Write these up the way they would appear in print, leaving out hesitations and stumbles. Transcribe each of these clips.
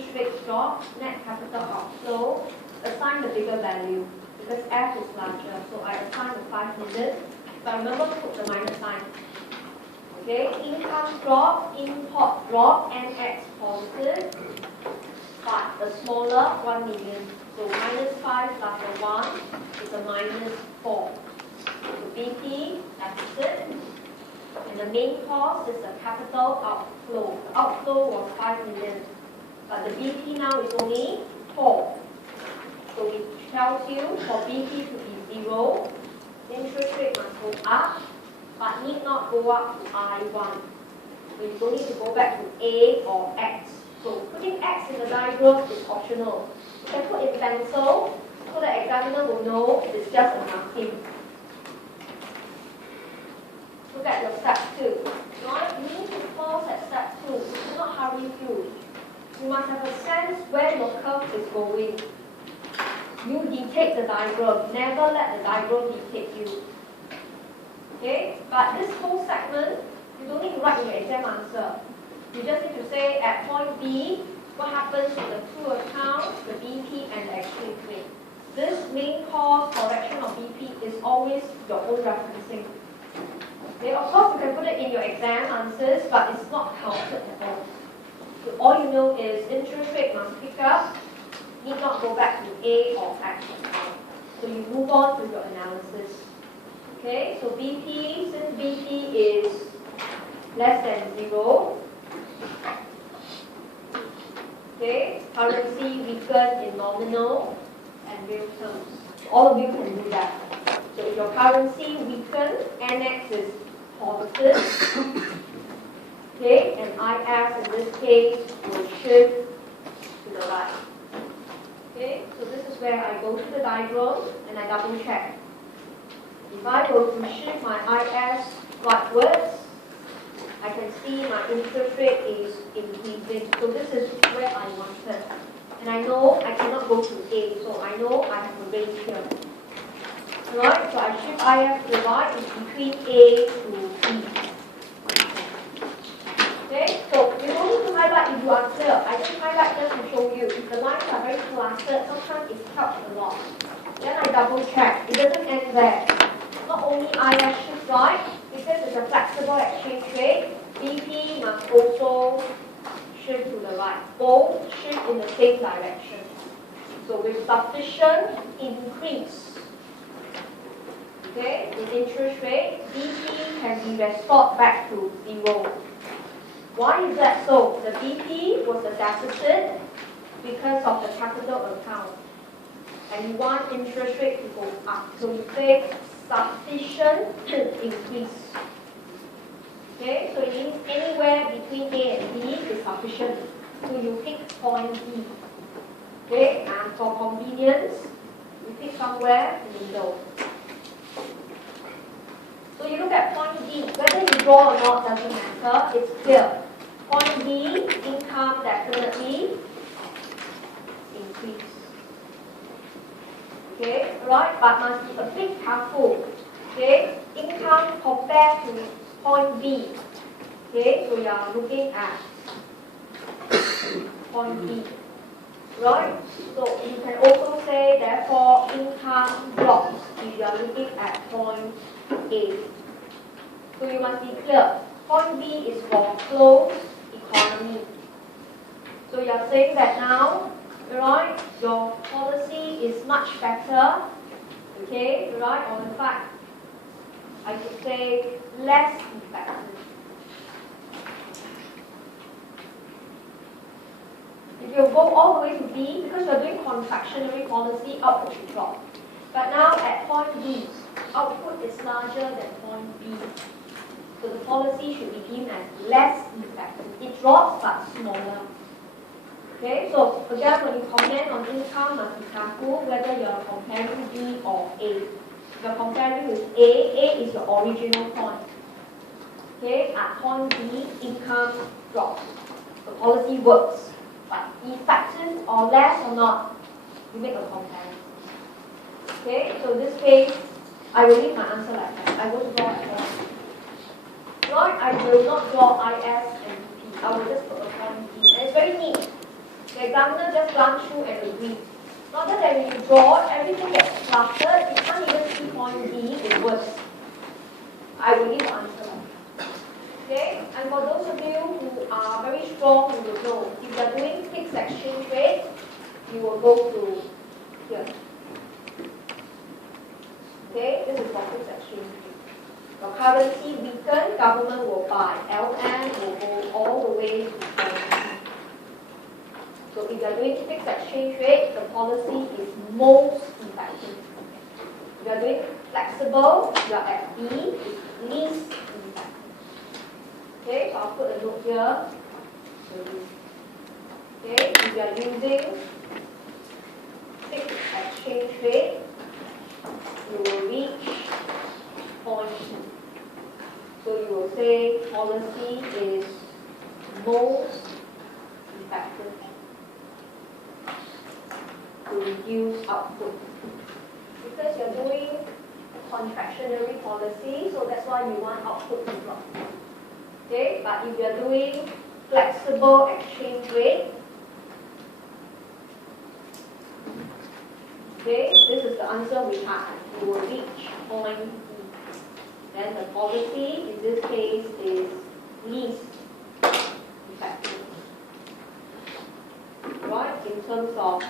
interest rates drop, net capital outflow, assign the bigger value because F is larger. So I assign the 5 million. But remember to put the minus sign. Okay, income drop, import drop, NX positive, but the smaller 1 million. So minus 5 plus the 1 is a minus 4. So BP deficit. And the main cost is the capital outflow. The outflow was 5 million. But the BP now is only 4. So it tells you for BP to be 0, interest rate must go up, but need not go up to I1. So you don't need to go back to A or X. So putting X in the diagram is optional. You can put in pencil so the examiner will know it's just a marking. Look at your step 2. Right? You need to pause at step 2. Do not hurry through. You must have a sense where your curve is going. You dictate the diagram. Never let the diagram dictate you. Okay? But this whole segment, you don't need to write in your exam answer. You just need to say at point B, what happens to the two accounts, the BP and the exchange rate. This main cost correction of BP is always your own referencing. Okay? Of course, you can put it in your exam answers, but it's not counted at all. So all you know is interest rate must pick up, need not go back to A or X. So you move on to your analysis. Okay, so BP, since BP is less than 0, okay, currency weakened in nominal and real terms. All of you can do that. So if your currency weakened, NX is positive. Okay, and IF in this case will shift to the right. Okay, so this is where I go to the diagram and I double check. If I go to shift my IS rightwards, I can see my interest rate is increasing. So this is where I wanted. And I know I cannot go to A, so I know I have a range here. Right, so I shift IF to the right, it's between A to B. Okay, so you don't need to highlight if you are clear. I just highlight just to show you. If the lines are very clustered, sometimes it helps a lot. Then I double check. It doesn't end there. Not only IS shift right, because it's a flexible exchange rate, BP must also shift to the right. Both shift in the same direction. So with sufficient increase, okay, in interest rate, BP can be restored back to 0. Why is that so? The BP was a deficit because of the capital account. And you want interest rate to go up. So you say sufficient increase. Okay, so it means anywhere between A and B is sufficient. So you pick point B. Okay, and for convenience, you pick somewhere in the middle. So you look at point D, whether you draw or not doesn't matter, it's clear. Point D, income definitely increase. Okay, right, but must be a bit careful. Okay, income compared to point B. Okay, so you are looking at point B. Right, so you can also say therefore income drops if you are looking at point A. So you must be clear. Point B is for closed economy. So you are saying that now, right, your policy is much better, okay, right, or in fact, I should say less effective. If you go all the way to B, because you are doing contractionary policy, output should drop. But now at point B, output is larger than point B. So the policy should be deemed as less effective. It drops but smaller. Okay, so again, when you comment on income, must be careful whether you are comparing B or A. If you are comparing with A is your original point. Okay, at point B, income drops. The policy works. But effective or less or not, you make a comparison. Okay, so in this case, I will leave my answer like that. I won't draw at all. Right, I will not draw IS and BP. I will just put a point B. And it's very neat. the examiner just glance through and agree. Rather than when you draw, everything gets cluttered, you can't even see point D, it's worse. I will leave the answer. Okay? And for those of you who are very strong, you will know, if you are doing fixed exchange rate, you will go to here. Okay? This is for fixed exchange rate. Your currency weaken, government will buy. LN will go all the way to 40. So if you are doing fixed exchange rate, the policy is most effective. If you are doing flexible, you are at B, it's least effective. Okay, so I'll put a note here. Okay, if you are using fixed exchange rate, you will reach point E. So you will say policy is most effective to reduce output. Because you're doing contractionary policy, so that's why you want output to drop. Okay, but if you're doing flexible exchange rate, okay, this is the answer we have. You will reach point E. Then the policy in this case is least effective. Right, in terms of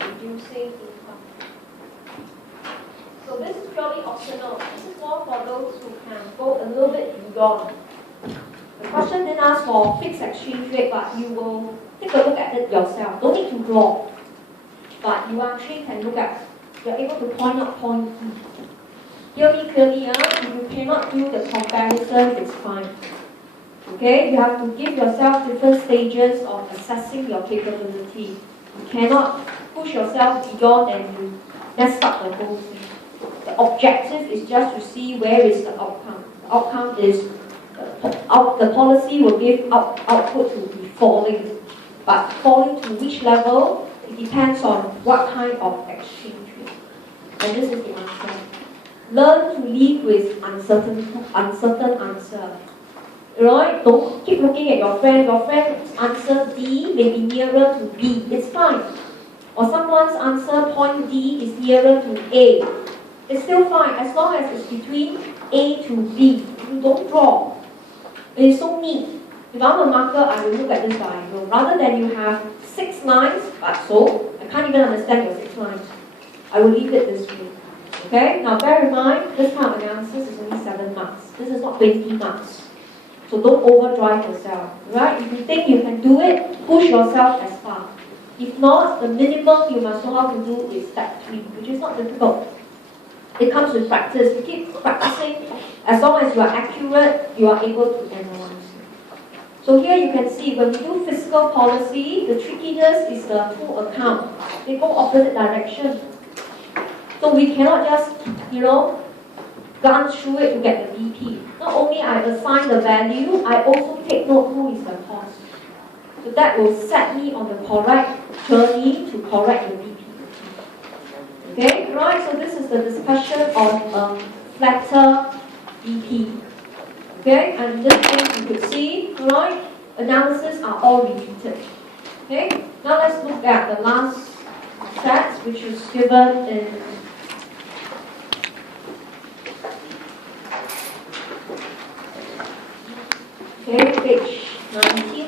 reducing income. So this is purely optional. This is more for those who can go a little bit beyond. The question didn't ask for fixed exchange rate, but you will take a look at it yourself. Don't need to draw. But you actually can look at, you're able to point out point E. Hear me clearly, if you cannot do the comparison, it's fine. Okay, you have to give yourself different stages of assessing your capability. You cannot push yourself beyond and you mess up the whole thing. The objective is just to see where is the outcome. The outcome is the policy will give output to be falling. But falling to which level, it depends on what kind of exchange rate. And this is the answer. Learn to live with uncertain answer. Right? Don't keep looking at your friend. Your friend's answer D may be nearer to B. It's fine. Or someone's answer point D is nearer to A. It's still fine as long as it's between A to B. You don't draw. It is so neat. If I'm a marker, I will look at this diagram. Rather than you have 6 lines, but so, I can't even understand your 6 lines. I will leave it this way. Okay? Now bear in mind, this kind of analysis is only 7 marks. This is not 20 marks. So don't overdrive yourself. Right? If you think you can do it, push yourself as far. If not, the minimum you must know how to do is step 3, which is not difficult. It comes with practice. You keep practicing. As long as you are accurate, you are able to analyze. So here you can see, when we do fiscal policy, the trickiness is the two account. They go opposite direction. So we cannot just, glance through it to get the BP. Not only I assign the value, I also take note who is the cost. So that will set me on the correct journey to correct the BP. Okay, right, so this is the discussion on flatter BP. Okay, and this thing you could see, right, analysis are all repeated. Okay, now let's look at the last set, which is given in page 19.